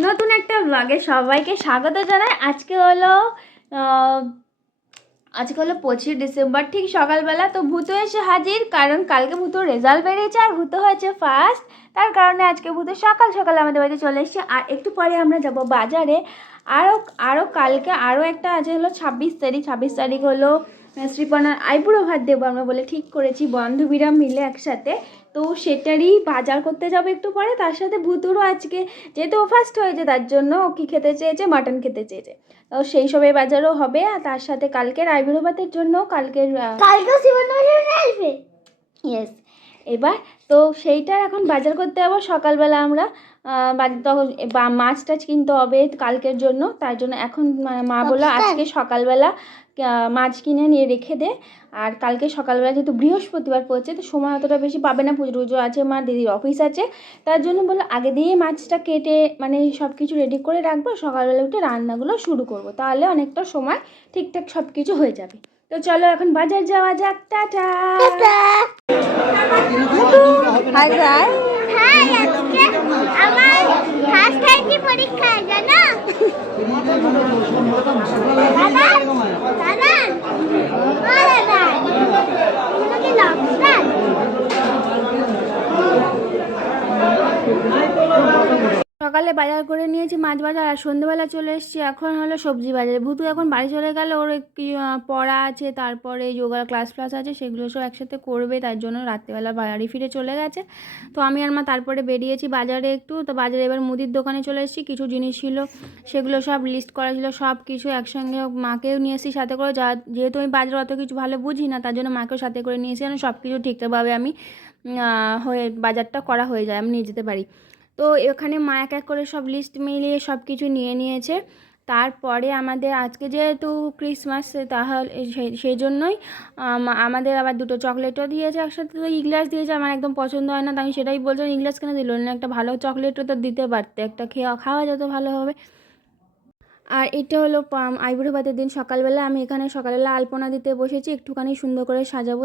নতুন একটা ব্লগে সবাইকে স্বাগত জানাই। আজকে হলো 25 ডিসেম্বর, ঠিক সকালবেলা। তো ভূতো এসে হাজির, কারণ কালকে ভূতোর রেজাল্ট বেরিয়েছে আর ভূতো হয়েছে ফার্স্ট। তার কারণে আজকে ভূতো সকাল সকাল আমাদের বাড়িতে চলে এসেছে। আর একটু পরে আমরা যাব বাজারে। আরও কালকে আরও একটা আছে, হলো 26 তারিখ হলো শ্রীপনার আইবুড়ো ভাত দেবো আমরা বলে ঠিক করেছি, বান্ধবীরা মিলে একসাথে। তো সেটারই বাজার করতে যাবো একটু পরে। তার সাথে ভূতুরও আজকে, যেহেতু ও ফার্স্ট হয়েছে, তার জন্য ও কী খেতে চেয়েছে, মাটন খেতে চেয়েছে। তো সেই সবের বাজারও হবে। আর তার সাথে কালকের আইবুড়ো ভাতের জন্য ইয়েস। এবার তো সেইটার এখন বাজার করতে যাবো সকালবেলা আমরা। তখন মাছ টাছ কিনতে হবে কালকের জন্য। তার জন্য এখন মা বললো আজকে সকালবেলা মাছ কিনে নিয়ে রেখে দে। আর কালকে সকালবেলা যেহেতু বৃহস্পতিবার পড়ছে, তো সময় অতটা বেশি পাবে না, পুজো টুজো আছে, মা দিদির অফিস আছে। তার জন্য বললো আগে দিয়ে মাছটা কেটে মানে সব কিছু রেডি করে রাখবো, সকালবেলা উঠে রান্নাগুলো শুরু করব, তাহলে অনেকটা সময় ঠিকঠাক সব কিছু হয়ে যাবে। তো চলো এখন বাজার যাওয়া যাক। টাটা। হাই গাই। হাই, আজকে আমার ফার্স্ট টাইম পরীক্ষা জানো? দাদা দাদা দাদা তুমি কি ডাক্তার? সকালে বাজার করে নিয়েছি, মাছ বাজার। আর সন্ধ্যেবেলা চলে এসেছি এখন হলো সবজি বাজারে। ভূতু এখন বাড়ি চলে গেল, ওর একটু পড়া আছে, তারপরে যোগার ক্লাস আছে, সেগুলো সব একসাথে করবে। তার জন্য রাত্রেবেলা বাড়ি ফিরে চলে গেছে। তো আমি আর মা তারপরে বেরিয়েছি বাজারে একটু। তো বাজারে এবার মুদির দোকানে চলে এসেছি। কিছু জিনিস ছিল, সেগুলো সব লিস্ট করা ছিল, সব কিছু একসঙ্গে মাকেও নিয়ে এসেছি সাথে করে। যেহেতু আমি বাজারে অত কিছু ভালো বুঝি না, তার জন্য মাকেও সাথে করে নিয়েছি, যেন সব কিছু ঠিকঠাকভাবে আমি বাজারটা করা হয়ে যায়, আমি নিয়ে যেতে পারি। তো এখানে মা এক এক করে সব লিস্ট মিলিয়ে সব কিছু নিয়ে নিয়েছে। তারপরে আমাদের আজকে যেহেতু ক্রিসমাস, তাহলে সেই জন্যই আমাদের আবার দুটো চকলেটও দিয়েছে একসাথে। তো ইগলাস দিয়েছে, আমার একদম পছন্দ হয় না। তো আমি সেটাই বলছিলাম, ইগলাস কেন দিল না, একটা ভালো চকলেটও তো দিতে পারতে, একটা খাওয়া যেত ভালোভাবে। আর এটা হলো আইবুড়ো ভাতের দিন সকালবেলা। আমি এখানে সকালবেলা আলপনা দিতে বসেছি, একটুখানি সুন্দর করে সাজাবো,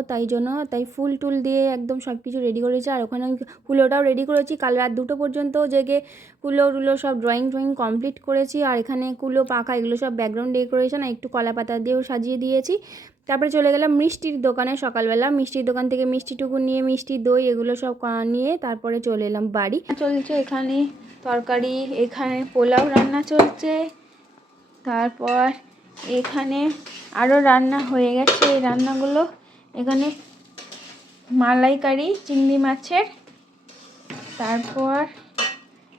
তাই ফুল টুল দিয়ে একদম সব কিছু রেডি করেছি। আর ওখানে কুলোটাও রেডি করেছি, কাল রাত 2টো পর্যন্ত জেগে কুলো সব ড্রয়িং কমপ্লিট করেছি। আর এখানে কুলো পাখা এগুলো সব ব্যাকগ্রাউন্ড ডেকোরেশন, একটু কলা পাতা দিয়েও সাজিয়ে দিয়েছি। তারপরে চলে গেলাম মিষ্টির দোকানে সকালবেলা। মিষ্টির দোকান থেকে মিষ্টিটুকু নিয়ে, মিষ্টি দই এগুলো সব নিয়ে তারপরে চলে এলাম বাড়ি। চলছে এখানে তরকারি, এখানে পোলাও রান্না চলছে। তারপর এখানে আরও রান্না হয়ে গেছে, এই রান্নাগুলো। এখানে মালাইকারি চিংড়ি মাছের, তারপর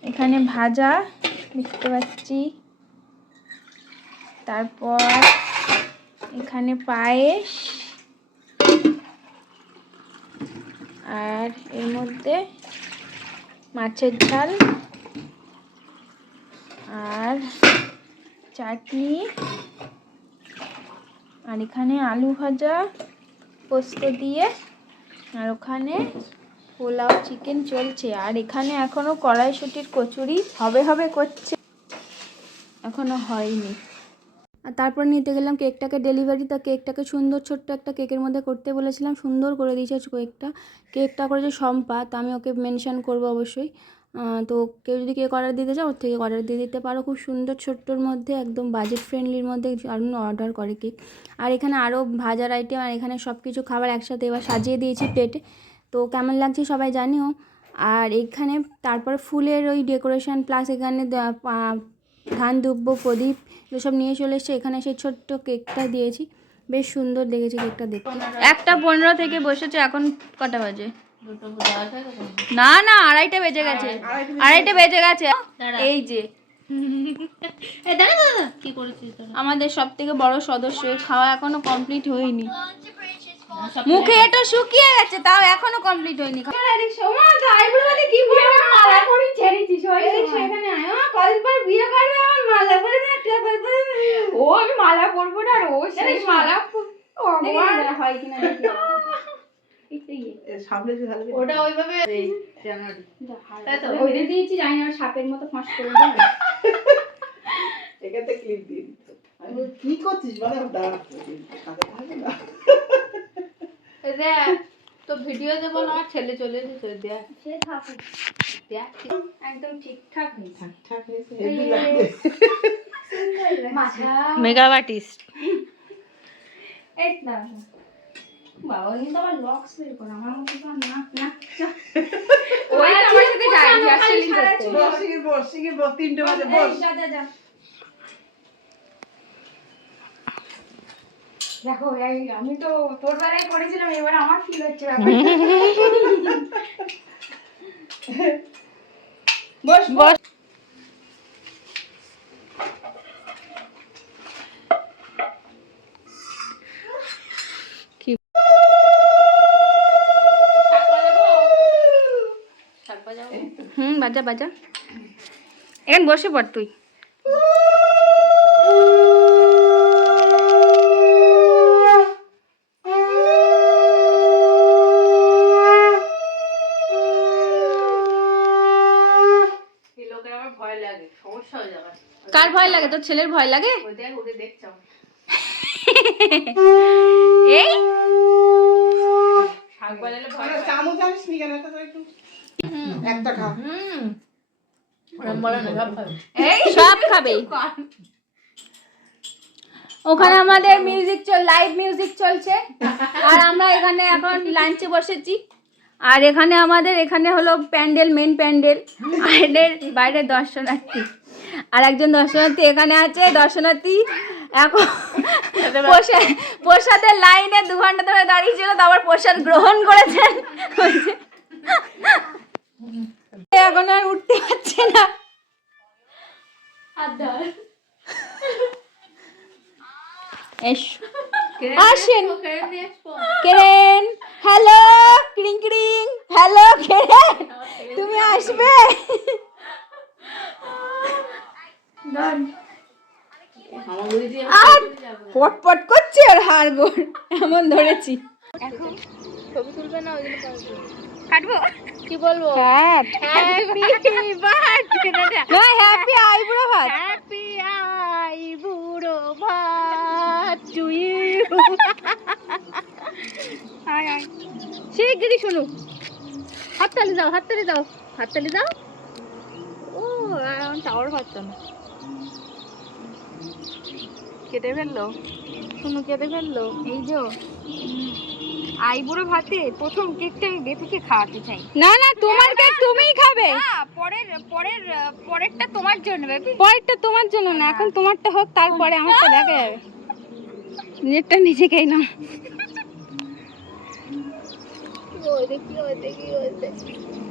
এখানে ভাজা দেখতে পাচ্ছি, তারপর এখানে পায়েস, আর এর মধ্যে মাছের ঝাল আর চাটনি, আর এখানে আলু ভাজা পোস্ত দিয়ে, আর ওখানে পোলাও চিকেন চলছে। আর এখানে এখনও কড়াইশুঁটির কচুরি হবে করছে, এখনও হয়নি। আর তারপর নিতে গেলাম কেকটাকে ডেলিভারি। তা কেকটাকে সুন্দর ছোট্ট একটা কেকের মধ্যে করতে বলেছিলাম, সুন্দর করে দিয়েছে কেকটা করেছে সম্পা। তা আমি ওকে মেনশন করবো অবশ্যই। তো কেউ যদি কেক অর্ডার দিতে চাও, ওর থেকে অর্ডার দিয়ে দিতে পারো। খুব সুন্দর ছোট্টোর মধ্যে, একদম বাজেট ফ্রেন্ডলির মধ্যে অর্ডার করে কেক। আর এখানে আরও ভাজার আইটেম, আর এখানে সব কিছু খাবার একসাথে এবার সাজিয়ে দিয়েছি প্লেটে। তো কেমন লাগছে সবাই জানিও। আর এখানে তারপরে ফুলের ওই ডেকোরেশন, প্লাস এখানে ধান দুব্ব প্রদীপ এসব নিয়ে চলে এসছে। এখানে সেই ছোট্ট কেকটা দিয়েছি, বেশ সুন্দর লেগেছে কেকটা দেখতে। 1:15 থেকে বসেছে, এখন কটা বাজে? না 2:30 বেজে গেছে, 2:30 বেজে গেছে। এই যে আমাদের সব থেকে বড় সদস্য, খাওয়া এখনো কমপ্লিট হয়নি, মুখে এটা শুকিয়ে গেছে, তাও এখনো কমপ্লিট হয়নি। ও আমি মালা পরবো না, ও সেই মালা হয় কিনা ওটা ওইভাবে দিয়েছি, জানি না সাপের মতো ফাঁস করে এখানে ক্লিপ দিয়ে কি করছিস তো ভিডিও দেবো না, ছেলে চলে এসেছে দেখ। একদম ঠিকঠাক হয়েছে। ঠিকঠাক হয়েছে মেকআপ আর্টিস্ট। এই না বাবা নি তো আমার লক্স বের করে আমার মতো তো না না ওই আমার সাথে যাই আসলে বসে বস 3টে বাজে বস যা যা যা দেখো আমি তো তোর বেলায় করেছিলাম, এবার আমার ফিল হচ্ছে বস বস। বাজা বাজা এখন বসে পড় তুই। কার ভয় লাগে? তোর ছেলের ভয় লাগে? এই চামচ জানিস নি কেন এটা তো একটু একটা খা এই সব খাবে। ওখানে আমাদের মিউজিক লাইভ মিউজিক চলছে আর আমরা এখানে এখন লাঞ্চে বসেছি। আর এখানে আমাদের এখানে হলো প্যান্ডেল, মেন প্যান্ডেল। বাইরে দর্শনার্থী, আর একজন দর্শনার্থী এখানে আছে। দর্শনার্থী এখন প্রসাদের লাইনে 2 ঘন্টা ধরে দাঁড়িয়ে ছিল, তারপর প্রসাদ গ্রহণ করেছেন। এখন আর উঠতে পারছে না। আসেন কেরেন, হ্যালো ক্রিং ক্রিং, হ্যালো কেরেন তুমি আসবে? আর পটপট করছে আর হাড় গোড় এমন ধরেছি। এখন ছবি তুলবে না, ওই জন্য কাটবো। কি বলবো? হ্যাপি বার্থডে না, হ্যাপি আইবুড়ো ভাত, হ্যাপি আইবুড়ো ভাত টু ইউ। আয় আয় শিগগিরই শুনো। হাততালি দাও, হাততালি দাও, হাততালি দাও। ও এখন টাওয়ার পাচ্ছ না, কেটে ফেললো শুনো, কেটে ফেললো। এই যে আইবুড়ো ভাতে প্রথম কেকটা আমি বেপিকে খাওয়াতে চাই। না না, তোমার কেক তুমিই খাবে। না, পরেরটা তোমার জন্য বেপি। পরেরটা তোমার জন্য না, এখন তোমারটা হোক, তারপরে আমারটা দেখা যাবে। নিজেরটা নিজে খেয়ে নাও।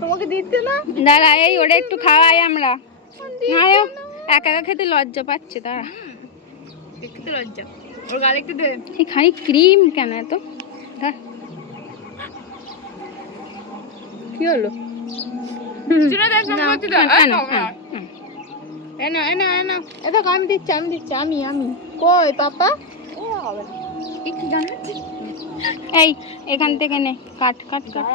তোমাকে দিচ্ছে না? দাঁড়া, এই ওটা একটু খাওয়াই আমরা। একা একা খেতে লজ্জা পাচ্ছে, তারা খেতে লজ্জা। ওর গালে একটু দে। এখানে ক্রিম কেন এত? ধর কি হলো? আমি দিচ্ছি, আমি দিচ্ছি, আমি কই পাপা? এই এখান থেকে নে, কাট কাট কাট।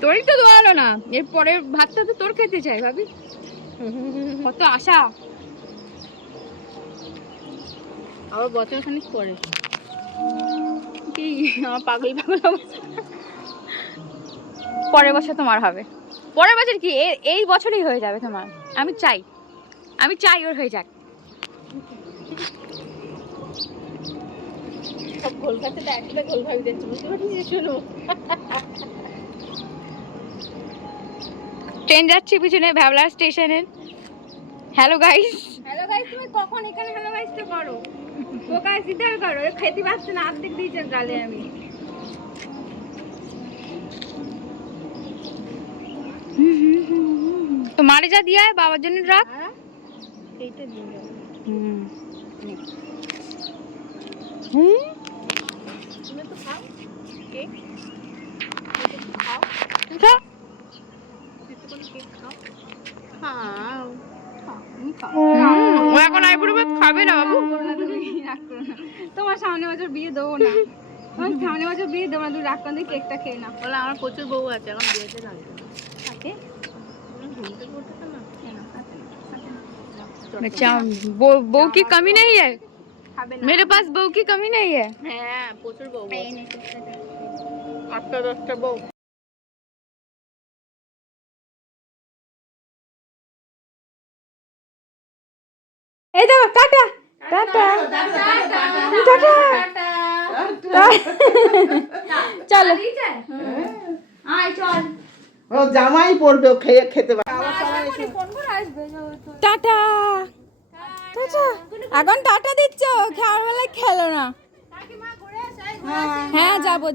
তোরই তো দোয়ালো না, এরপরে ভাতটা তো তোর খেতে চাই ভাবি, কত আশা। আবার বছর খানিক পরে কি আমার পাগল পাগল অবস্থা। পরের বছর তোমার হবে। পরের বছর কি, এই বছরই হয়ে যাবে তোমার। আমি চাই ওর হয়ে যাক। সব গোল খাতে একটা গোল ভাবি দিচ্ছে, বুঝতে পারছিস? শুনো, ট্রেন যাচ্ছে পিছনে ভ্যাবলা স্টেশনের। Hello guys, hello guys. তুমি কখন এখানে হ্যালো গাইসটা করো? তো গাইস ইধার করো, খেতে পারছে না, অর্ধেক দিয়েছেন গালে। আমি তো মারে যা দিয়া বাবার জন্য রাখ, এইটা দিয়ে দাও। তুমি তো খাও কেক, খাও খাও, কেক খাও, খাও। ও এখন আইবুড়ো ভাত খাবে না বাবু। তোমার সামনে বছর বিয়ে দেবো না, তোমার সামনে বছর বিয়ে দেবো না, তুমি রাগ করে কেকটা খেয়ে না। বলে আমার প্রচুর বউ আছে, এখন বিয়েতে লাগবে থাকে। बच्चा बहू की कमी नहीं है मेरे पास बहू की कमी नहीं है হ্যাঁ প্রচুর বউ আটটা দশটা বউ এই দেখো টাটা টাটা টাটা চলো ও জামাই পড়বে ও খেয়ে খেতে পারে টাটা টাটা এখন টাটা দিচ্ছ খাওয়ার বেলায় খেলো না হ্যাঁ যাবো